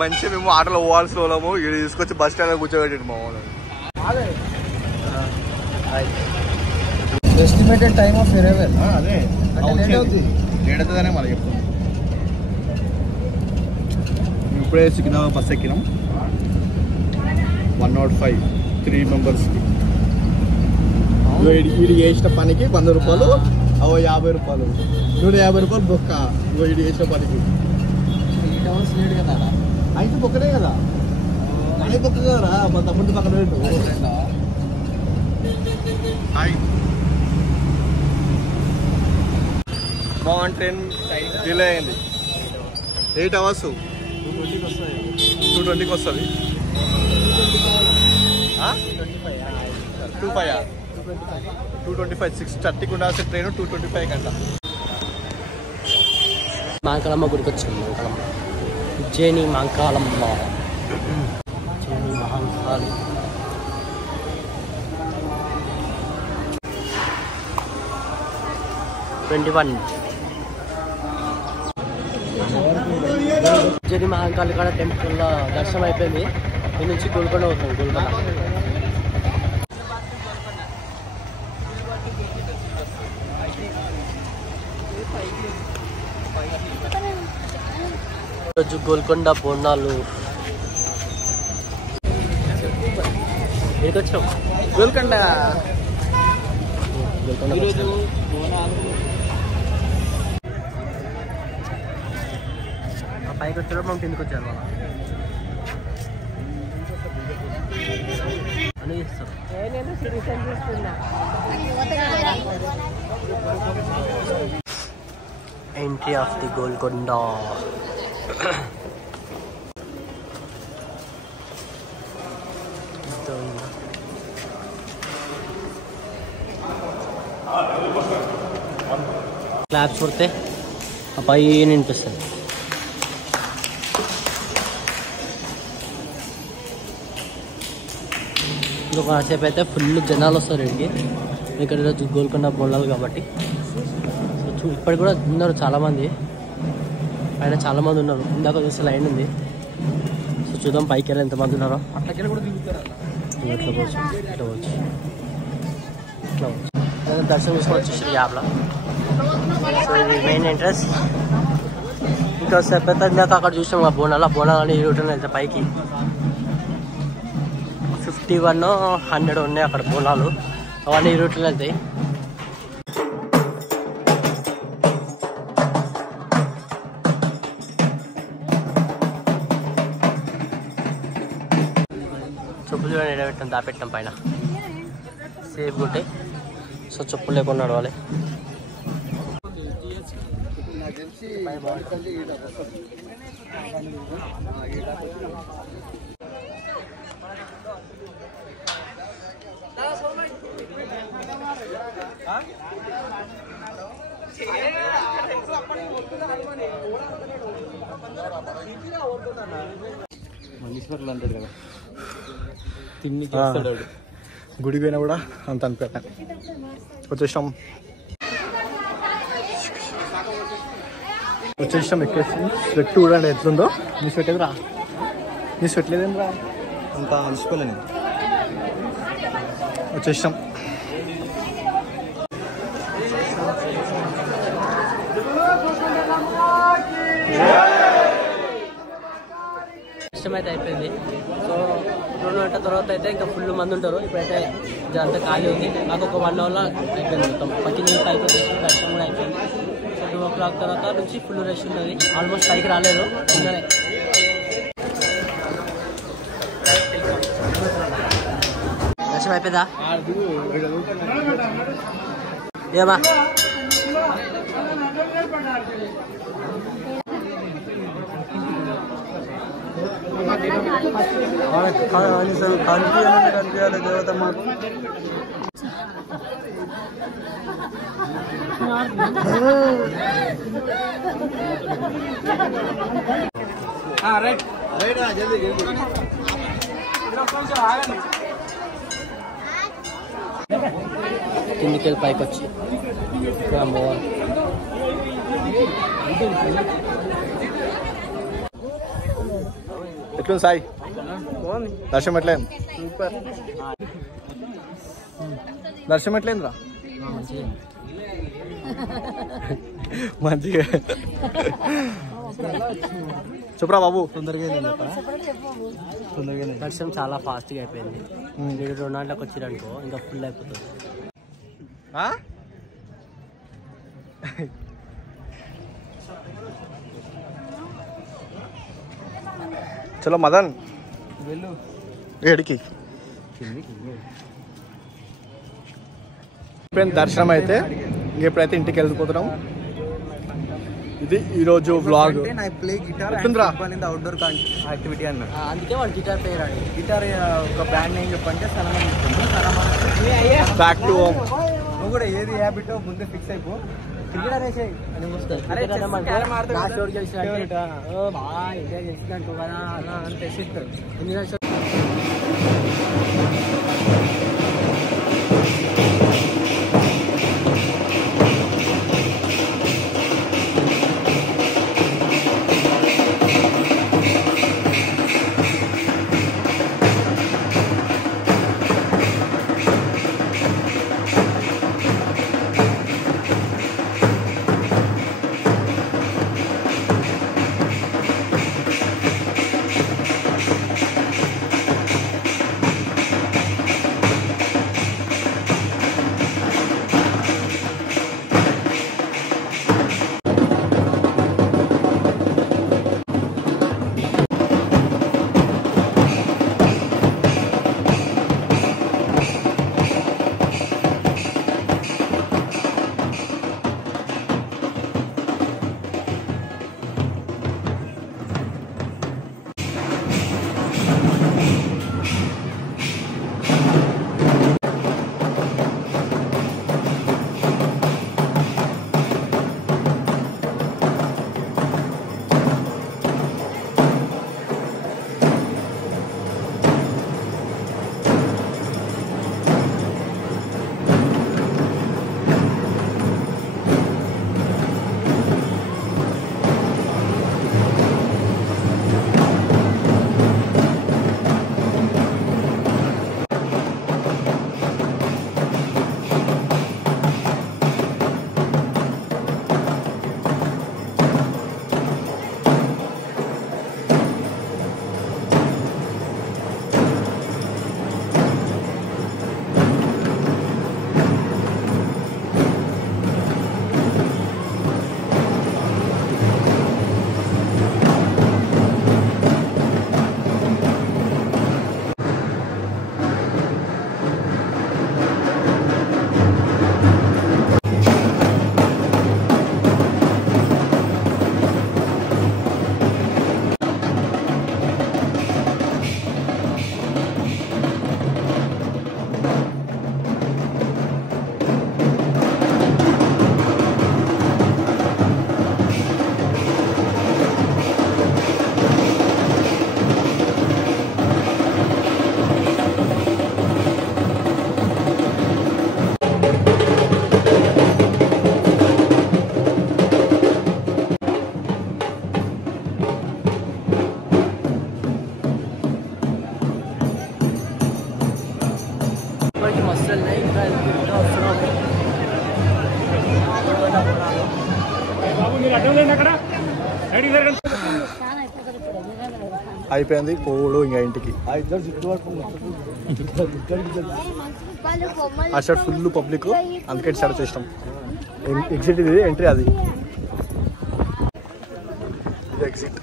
మంచిగా మేము ఆటలో పోవాల్సిన వాళ్ళము ఇక్కడ తీసుకొచ్చి బస్ స్టాండ్ లో కూర్చోబెట్టాడు మా వాళ్ళు. ఎస్టిమేటెడ్ టైమ్ ఆఫ్ అరైవల్ అదే లేట్ అవుతుందనే మళ్ళీ చెప్తాం. ఇప్పుడే సికింద్రాబాద్ బస్ ఎక్కినాం. 105 3 మెంబర్స్కి. వీడి చేసిన పనికి 100 రూపాయలు, 50 రూపాయలు, 150 రూపాయలు బొక్క. వీడి చేసిన పనికి 8 hours లేట్ కదా. అయితే బొక్కనే కదా, అదే బొక్క కదరా. మా తమ్ముడి పక్కన బాగుంది. ట్రైన్ డిలే అయింది. 8 hours 220కి వస్తుంది. 225 6:30కి ఉండాల్సిన ట్రైన్ 225 గంట. మాంకాలమ్మ గుడికి వచ్చింది. మాంకాలమ్మ ఉజ్జయిని మాంకాలమ్మ ఉజ్జయిని మహాంకాళి. ఉజ్జయిని మహాంకాళి కాడ టెంపుల్ దర్శనం అయిపోయింది. దీని నుంచి గోల్కొండ అవుతుంది. గోల్కొండ రోజు గోల్కొండ బోనాలు. ఎక్కడికి వచ్చినాం? గోల్కొండ. పైకి వచ్చాడు, మనం కిందకి వచ్చారు. మన అని ఇస్తాం. Entry of the Golconda. Claps కొడితే ఆ పై వినిపిస్తుంది. ఇంకొకసేపు అయితే ఫుల్ జనాలు వస్తారు ఇక్కడికి. ఇక్కడ ఈరోజు గోల్కొండ బోనాలు కాబట్టి. సో ఇప్పటికి కూడా ఉన్నారు చాలామంది, పైన చాలామంది ఉన్నారు. ఇందాక చూస్తే లైన్ ఉంది. సో చూద్దాం పైకి వెళ్ళి ఎంతమంది ఉన్నారో. అట్లకెళ్ళి కూడా దిగుతారు. ఇట్లా పోవచ్చు, ఇట్లా పోవచ్చు, ఇట్లా పోవచ్చు. దర్శనం చేసుకొని వచ్చేసి యాప్లో. సో ఇది మెయిన్ ఎంట్రన్స్. ఇంకా సేపు అయితే ఇందాక అక్కడ చూసాం ఆ బోనాలని ఈ రూట్లో వెళ్తే పైకి 51 100 ఉన్నాయి అక్కడ బోనాలు. అవన్నీ ఈ రూట్లో వెళ్తాయి. చెప్పులు ఎడబెట్టాం, దాపెట్టాం పైన సేఫ్గా ఉంటాయి. సో చెప్పులు లేకుండా నడవాలి. మనీశ్వర్లు అంటాడు కదా, తిండి చేస్తాడు. గుడికి పోయినా కూడా అంత అనిపెట్టాను. వచ్చేసాం ఎక్కేసి. స్వెట్ చూడండి ఎట్లుందో. నీ స్వెట్ ఎదురా, నీ స్వెట్ లేదేంద్రా, అంత అలసిపోలేను. వచ్చేసాం. ఇష్టం అయితే అయిపోయింది. సో 2 గంటల తర్వాత అయితే ఇంకా ఫుల్ మంది ఉంటారు. ఇప్పుడైతే అంతా ఖాళీ ఉంది. నాకు ఒక 1 అవర్లో అయిపోయింది మొత్తం. పైకి పైకి వచ్చేసి దర్శనం కూడా అయిపోయింది. సో 2 o'clock తర్వాత నుంచి ఫుల్ రష్ ఉన్నది. ఆల్మోస్ట్ పైకి రాలేదు. కిందనే దర్శనం అయిపోయిందా ఏమా? కనిపించాలి దేవత మాకు. కిందికి వెళ్ళి పైకి వచ్చి ఎట్లుంది సాయి? దర్శనం ఎట్లేదు? సూపర్. దర్శనం ఎట్లేదురా? మంచిగా చెప్పురా బాబు. తొందరగా దర్శనం చాలా ఫాస్ట్గా అయిపోయింది. మీరు 2 గంటలకు వచ్చిరనుకో ఇంకా ఫుల్ అయిపోతుంది. చలో మదన్ వెళ్ళు. ఏడికి దర్శనం అయితే ఇంకెప్పుడైతే ఇంటికి వెళ్ళిపోతున్నాం. ఇది ఈరోజు వ్లాగ్. అవుట్డోర్ యాక్టివిటీ అన్న, అందుకే వాడు గిటార్ ప్లేయర్ అండి. గిటార్ ఒక బ్రాండ్ నేమ్ చెప్పంటే బ్యాక్ టు హోమ్. నువ్వు కూడా ఏది హ్యాబిట్ ముందే ఫిక్స్ అయిపో. క్రికెట్ అనేసాయి అని వస్తుంది. అరే లాస్ట్ ఓవర్ గెలిచినట్టే బాగా ఎంజాయ్ చేసినట్టు కదా అలా అంత ఎన్ని అయిపోయింది పోడు ఇంకా ఇంటికి. ఆ సైడ్ ఫుల్ పబ్లిక్, అందుకే సైడ్ చేసినాం. ఎగ్జిట్ ఇది, ఎంట్రీ అది. ఇది ఎగ్జిట్.